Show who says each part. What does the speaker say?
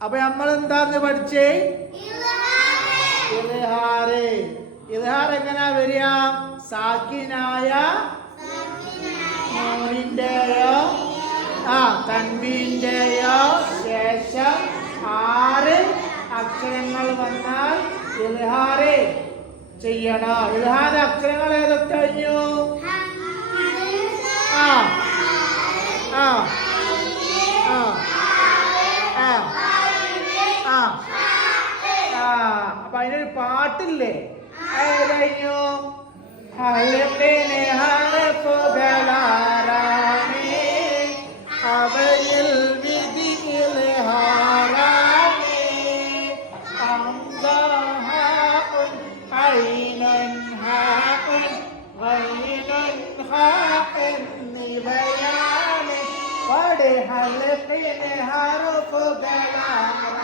Speaker 1: അപ്പൊ നമ്മൾ എന്താന്ന് പഠിച്ചേ? ഇൽഹാറ്. എങ്ങനാ വരിക? സാക്കിനായ നൂറിന്റെയോ? ആ തൻവീന്റെയോ ശേഷം ആറ് അക്ഷരങ്ങൾ വന്നാൽ ചെയ്യണം. അക്ഷരങ്ങൾ ഏതൊക്കെ കഴിഞ്ഞു ആ ആ ആ ആ ആ ആ അപ്പൊ അതിനൊരു പാട്ടില്ലേ? ഹലപ്പുകളാറാണേ അവയിൽ വിധിയിൽ ഹാഉൻ എന്നിവയാണ്. പട് ഹലപ്പിന് ഹറുഫുകളാറാണേ